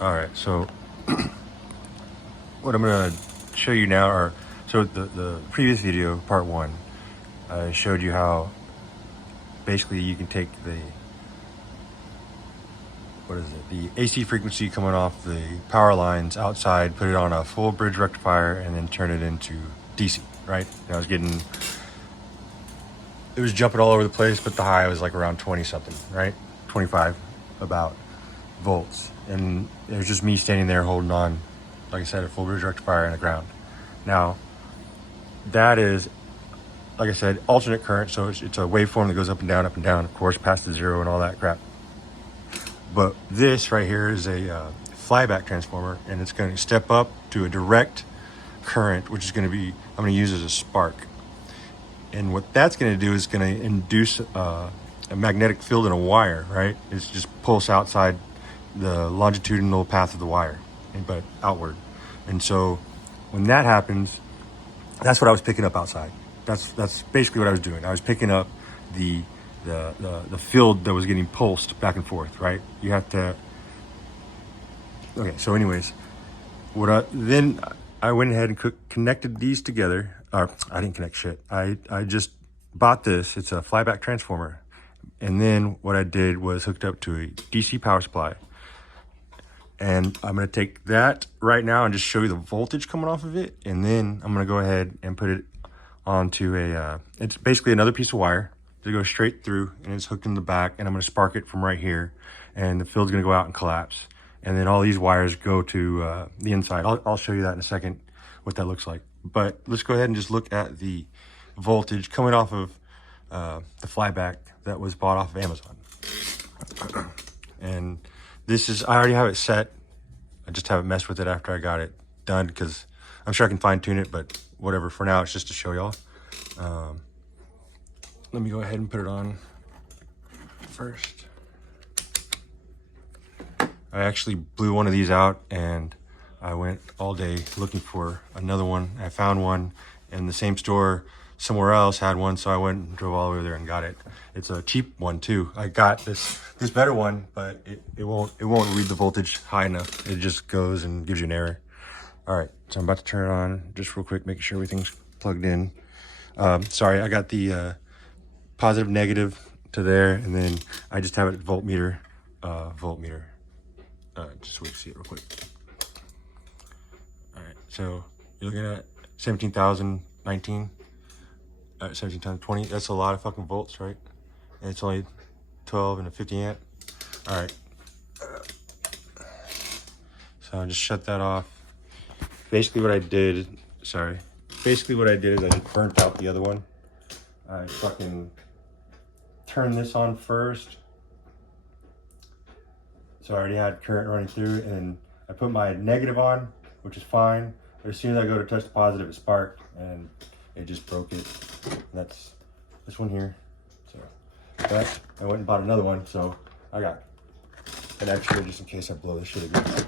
All right, so what I'm gonna show you now are, so the previous video, part one, I showed you how basically you can take the, what is it, the AC frequency coming off the power lines outside, put it on a full bridge rectifier, and then turn it into DC, right? And I was getting, it was jumping all over the place, but the high was like around 20 something, right? 25 about volts. And it was just me standing there holding on, like I said, a full bridge rectifier and a ground. Now, that is, like I said, alternate current, so it's a waveform that goes up and down, of course, past the zero and all that crap. But this right here is a flyback transformer, and it's going to step up to a direct current, which is going to be, I'm going to use as a spark. And what that's going to do is going to induce a magnetic field in a wire, right? It's just pulse outside the longitudinal path of the wire, but outward. And so when that happens, that's what I was picking up outside. That's basically what I was doing. I was picking up the field that was getting pulsed back and forth, right? You have to. Okay, so anyways, then I went ahead and connected these together. Or I didn't connect shit. I just bought this. It's a flyback transformer, and then what I did was hooked up to a DC power supply. And I'm going to take that right now and just show you the voltage coming off of it. And then I'm going to go ahead and put it onto it's basically another piece of wire that goes straight through, and it's hooked in the back. And I'm going to spark it from right here. And the field's going to go out and collapse. And then all these wires go to the inside. I'll show you that in a second, what that looks like. But let's go ahead and just look at the voltage coming off of the flyback that was bought off of Amazon. And this is, I already have it set. I just haven't messed with it after I got it done, because I'm sure I can fine tune it, but whatever. For now, it's just to show y'all. Let me go ahead and put it on first. I actually blew one of these out, and I went all day looking for another one. I found one in the same store somewhere else had one, so I went and drove all over there and got it. It's a cheap one too. I got this better one, but it won't read the voltage high enough. It just goes and gives you an error. All right, so I'm about to turn it on just real quick, making sure everything's plugged in. Sorry, I got the positive, negative to there, and then I just have it voltmeter. Just wait to see it real quick. All right, so you're looking at 17,019. 17 times 20, that's a lot of fucking volts, right? And it's only 12 and a 50 amp. All right. So I just shut that off. Basically what I did is I just burnt out the other one. I fucking turned this on first. So I already had current running through, and I put my negative on, which is fine. But as soon as I go to touch the positive, it sparked, and it just broke it. And that's this one here. So that, I went and bought another one, so I got an extra just in case I blow this shit again.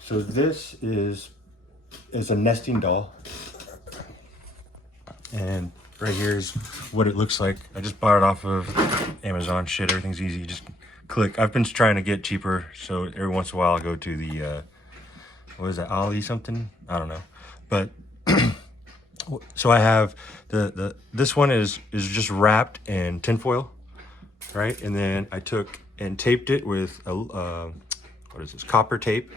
So this is a nesting doll, and right here is what it looks like. I just bought it off of Amazon. Shit, everything's easy. You just click. I've been trying to get cheaper, so every once in a while I go to the what is that, Ali something? I don't know, but so I have this one is just wrapped in tinfoil, right? And then I took and taped it with a what is this, copper tape.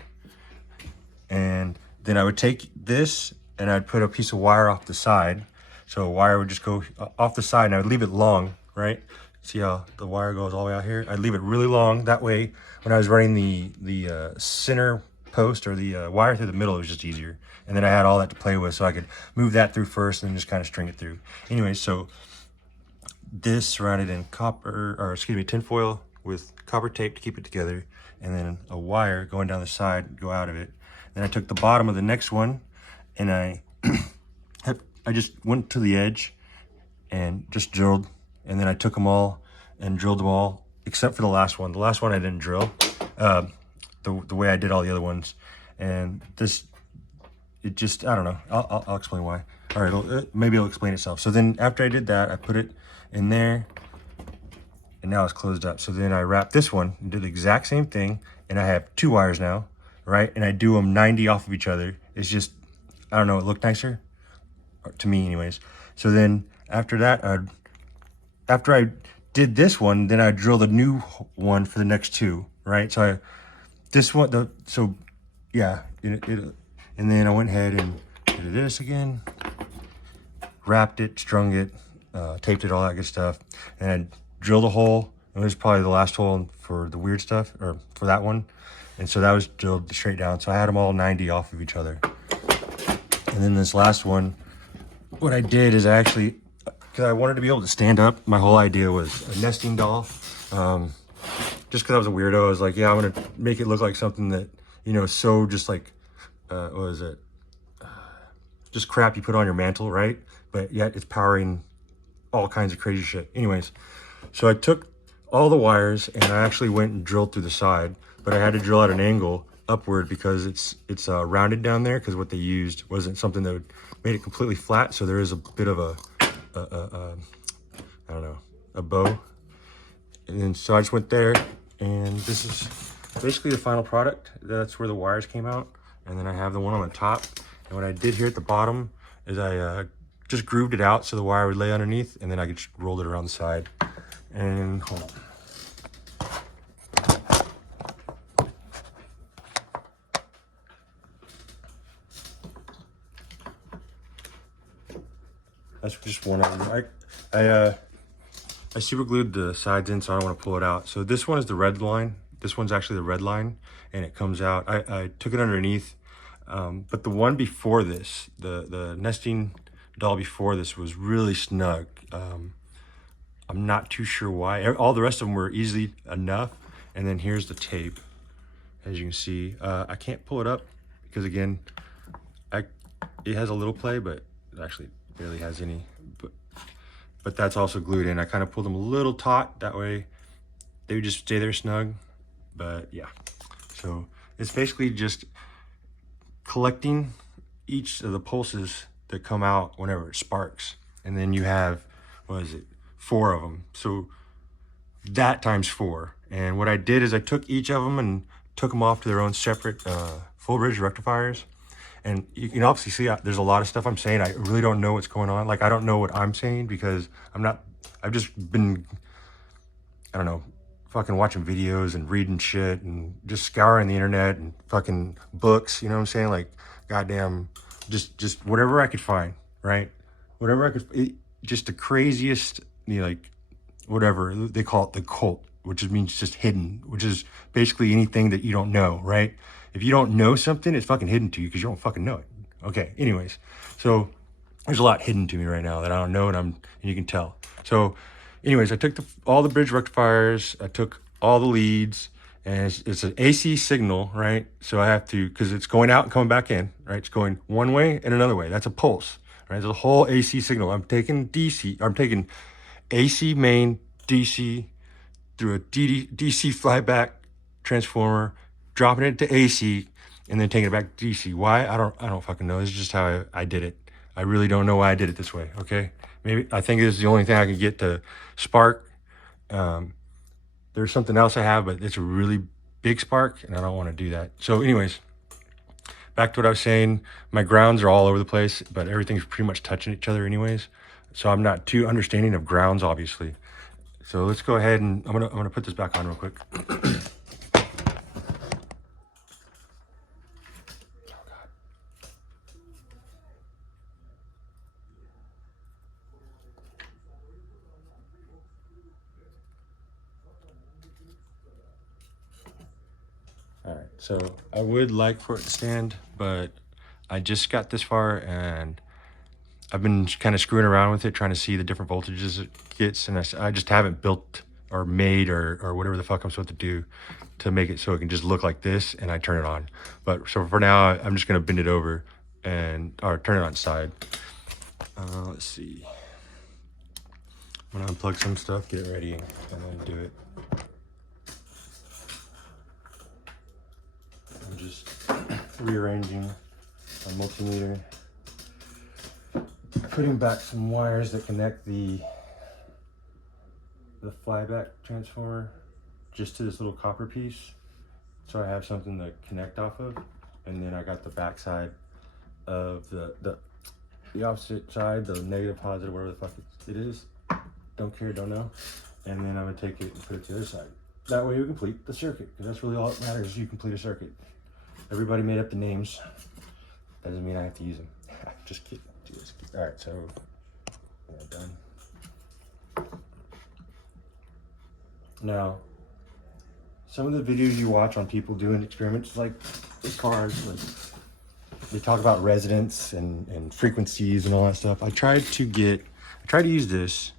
And then I would take this and I'd put a piece of wire off the side. So a wire would just go off the side, and I would leave it long, right? See how the wire goes all the way out here? I'd leave it really long. That way, when I was running the center post or the wire through the middle, it was just easier. And then I had all that to play with, so I could move that through first and then just kind of string it through. Anyway, so this surrounded in tinfoil with copper tape to keep it together, and then a wire going down the side, go out of it. Then I took the bottom of the next one, and I just went to the edge and just drilled, and then I took them all and drilled them all except for the last one. The last one I didn't drill the way I did all the other ones, and this, it just, I don't know. I'll explain why. All right, maybe it'll explain itself. So then after I did that, I put it in there, and now it's closed up. So then I wrapped this one and did the exact same thing, and I have 2 wires now, right? And I do them 90 off of each other. It's just, I don't know, it looked nicer to me anyways. So then after that, after I did this one, then I drilled a new one for the next 2, right? So yeah, and then I went ahead and did this again, wrapped it, strung it, taped it, all that good stuff. And I drilled a hole. It was probably the last hole for the weird stuff, or for that one. And so that was drilled straight down. So I had them all 90 off of each other. And then this last one, what I did is I actually, because I wanted to be able to stand up, my whole idea was a nesting doll. Just because I was a weirdo, I was like, yeah, I'm going to make it look like something that, you know, so just like, what was it? Just crap you put on your mantle, right? But yet it's powering all kinds of crazy shit. Anyways, so I took all the wires and I actually went and drilled through the side, but I had to drill at an angle upward because it's rounded down there, because what they used wasn't something that made it completely flat. So there is a bit of a I don't know, a bow. And then so I just went there, and this is basically the final product. That's where the wires came out. And then I have the one on the top. And what I did here at the bottom is I just grooved it out so the wire would lay underneath, and then I just rolled it around the side. And hold on. That's just one of them. I super glued the sides in, so I don't want to pull it out. So this one is the red line. This one's actually the red line, and it comes out. I took it underneath, but the one before this, the nesting doll before this, was really snug. I'm not too sure why. All the rest of them were easily enough. And then here's the tape, as you can see. I can't pull it up because, again, it has a little play, but it actually barely has any. But that's also glued in. I kind of pulled them a little taut, that way they would just stay there snug. But yeah, so it's basically just collecting each of the pulses that come out whenever it sparks. And then you have, what is it, 4 of them. So that times 4. And what I did is I took each of them and took them off to their own separate full bridge rectifiers. And you can obviously see there's a lot of stuff I'm saying. I really don't know what's going on. Like, I don't know what I'm saying because I've just been, I don't know, fucking watching videos and reading shit and just scouring the internet and fucking books, you know what I'm saying? Like, goddamn, just whatever I could find, right? Whatever I could, just the craziest, you know, like, whatever, they call it the cult, which means just hidden, which is basically anything that you don't know, right? If you don't know something, it's fucking hidden to you because you don't fucking know it. Okay, anyways, so there's a lot hidden to me right now that I don't know, and you can tell. So anyways, I took all the bridge rectifiers, I took all the leads, and it's an AC signal, right? So I have to, because it's going out and coming back in, right? It's going one way and another way. That's a pulse, right? There's a whole AC signal. I'm taking AC main DC through a DC flyback transformer, dropping it to AC, and then taking it back to DC. Why? I don't fucking know. This is just how I did it. I really don't know why I did it this way, okay? Maybe I think this is the only thing I can get to spark. There's something else I have, but it's a really big spark, and I don't want to do that. So anyways, back to what I was saying. My grounds are all over the place, but everything's pretty much touching each other anyways. So I'm not too understanding of grounds, obviously. So let's go ahead and I'm gonna put this back on real quick. All right, so I would like for it to stand, but I just got this far and I've been kind of screwing around with it, trying to see the different voltages it gets, and I just haven't built or made or whatever the fuck I'm supposed to do to make it so it can just look like this, and I turn it on. But so for now, I'm just gonna bend it over or turn it on side. Let's see. I'm gonna unplug some stuff, get it ready, and then do it. I'm just rearranging my multimeter, putting back some wires that connect the the flyback transformer just to this little copper piece, so I have something to connect off of. And then I got the back side of the opposite side, the negative, positive, whatever the fuck it is. Don't care, don't know. And then I'm gonna take it and put it to the other side. That way you complete the circuit, because that's really all that matters, is you complete a circuit. Everybody made up the names. That doesn't mean I have to use them. Just kidding. All right, so yeah, done. Now, some of the videos you watch on people doing experiments like with cars, like they talk about resonance and frequencies and all that stuff. I tried to use this.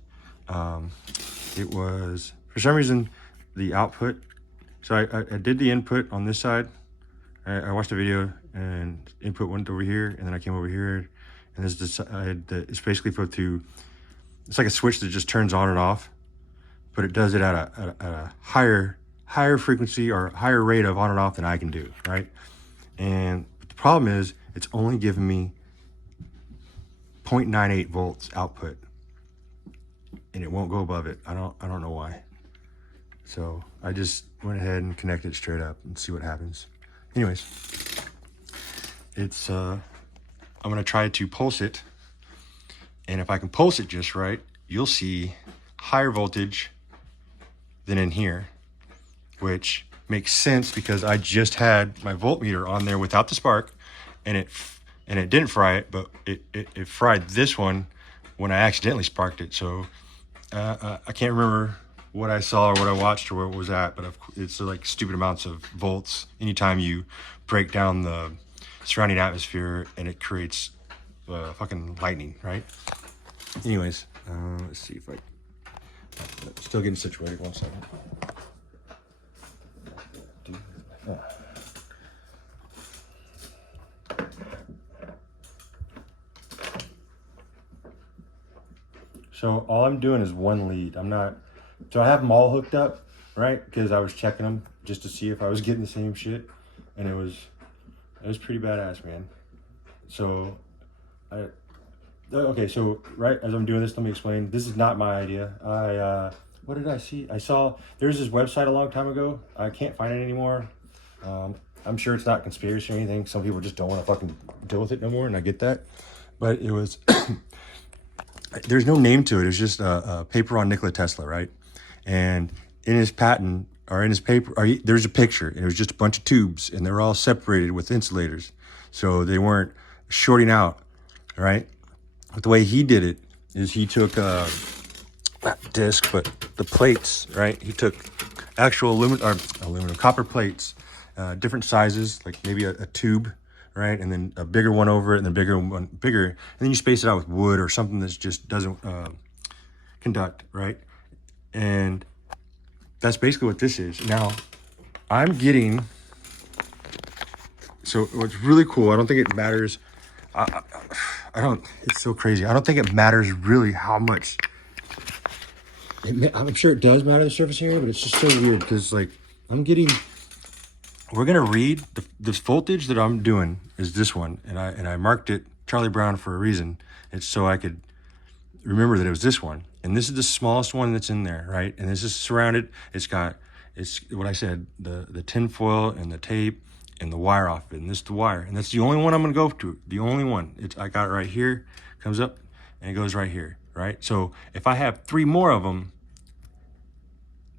It was, for some reason, the output. So I did the input on this side. I watched the video and input went over here, and then I came over here, and it's basically it's like a switch that just turns on and off, but it does it at a higher frequency or higher rate of on and off than I can do, right? And the problem is it's only giving me 0.98 volts output, and it won't go above it. I don't know why. So I just went ahead and connected it straight up and see what happens. Anyways, I'm gonna try to pulse it, and if I can pulse it just right, you'll see higher voltage than in here, which makes sense because I just had my voltmeter on there without the spark, and it didn't fry it, but it fried this one when I accidentally sparked it. So I can't remember what I saw or what I watched or where it was at, but it's like stupid amounts of volts anytime you break down the surrounding atmosphere, and it creates fucking lightning, right? Anyways, let's see if still getting situated. 1 second. So all I'm doing is one lead. So I have them all hooked up, right? Because I was checking them just to see if I was getting the same shit, and it was pretty badass, man. So okay, so right as I'm doing this, let me explain. This is not my idea. What did I see? I saw there's this website a long time ago. I can't find it anymore. I'm sure it's not conspiracy or anything. Some people just don't want to fucking deal with it no more, and I get that. But it was there's no name to it. It's just a paper on Nikola Tesla, right? And in his patent, or in his paper, there's a picture, and it was just a bunch of tubes, and they're all separated with insulators, so they weren't shorting out, right? But the way he did it is he took not disc, but the plates, right? He took actual aluminum copper plates, different sizes, like maybe a tube, right? And then a bigger one over it, and then bigger, and then you space it out with wood or something that just doesn't conduct, right? And that's basically what this is. Now, I'm getting, so what's really cool, I don't think it matters, it's so crazy. I don't think it matters really how much, I'm sure it does matter the surface area, but it's just so weird because like, we're gonna read, this voltage that I'm doing is this one, and I marked it Charlie Brown for a reason. It's so I could remember that it was this one. And this is the smallest one that's in there, right? And this is surrounded, it's what I said, the tin foil and the tape and the wire off it, and this is the wire. And that's the only one I'm gonna go to, the only one. I got it right here, comes up, and it goes right here, right? So if I have 3 more of them,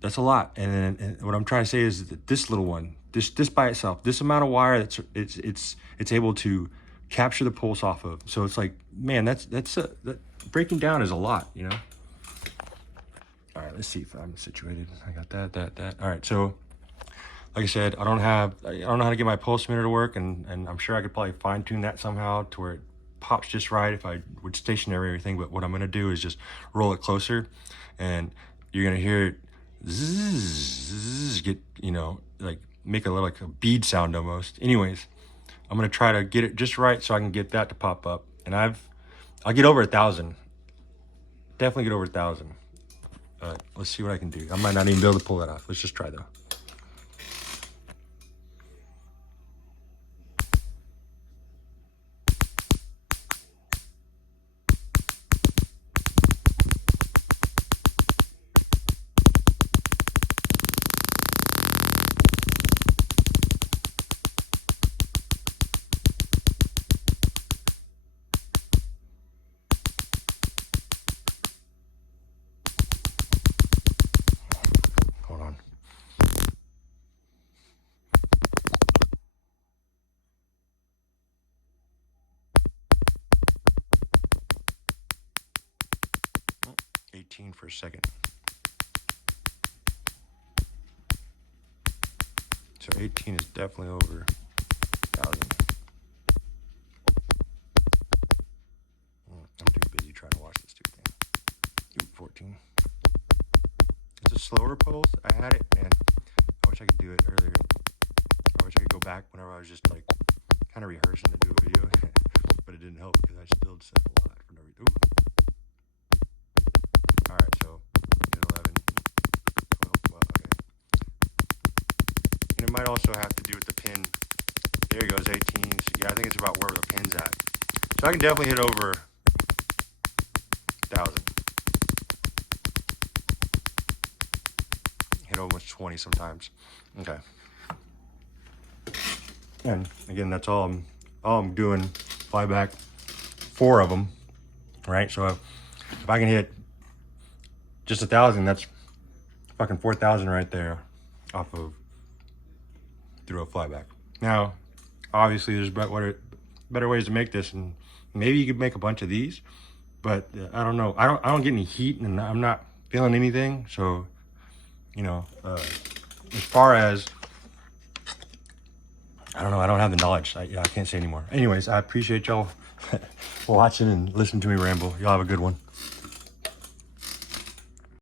that's a lot. And what I'm trying to say is that this little one, this by itself, this amount of wire, it's able to capture the pulse off of. So it's like, man, that breaking down is a lot, you know? All right, let's see if I'm situated. I got that. All right, so like I said, I don't know how to get my pulse meter to work, and I'm sure I could probably fine tune that somehow to where it pops just right if I would stationary everything. But what I'm gonna do is just roll it closer, and you're gonna hear it zzz, get, you know, like make like a bead sound almost. Anyways, I'm gonna try to get it just right so I can get that to pop up, and I'll get over 1,000. Definitely get over 1,000. Let's see what I can do. I might not even be able to pull that off. Let's just try though. for a second. So 18 is definitely over 1,000. I'm too busy trying to watch this stupid thing. Ooh, 14. It's a slower pulse. I had it, man. I wish I could do it earlier. I wish I could go back whenever I was just like kind of rehearsing to do a video, but it didn't help because I still said a lot for no reason. Ooh. All right, so 11, 12, okay. And it might also have to do with the pin. There he goes, 18. Yeah, I think it's about where the pin's at. So I can definitely hit over 1,000. Hit almost 20 sometimes. Okay. And again, that's all I'm doing. Fly back 4 of them, right? So if I can hit just 1,000, that's fucking 4,000 right there off of through a flyback. Now, obviously, there's better ways to make this, and maybe you could make a bunch of these, but I don't know. I don't get any heat, and I'm not feeling anything. So, you know, as far as I don't know, I don't have the knowledge. I can't say anymore. Anyways, I appreciate y'all watching and listening to me ramble. Y'all have a good one.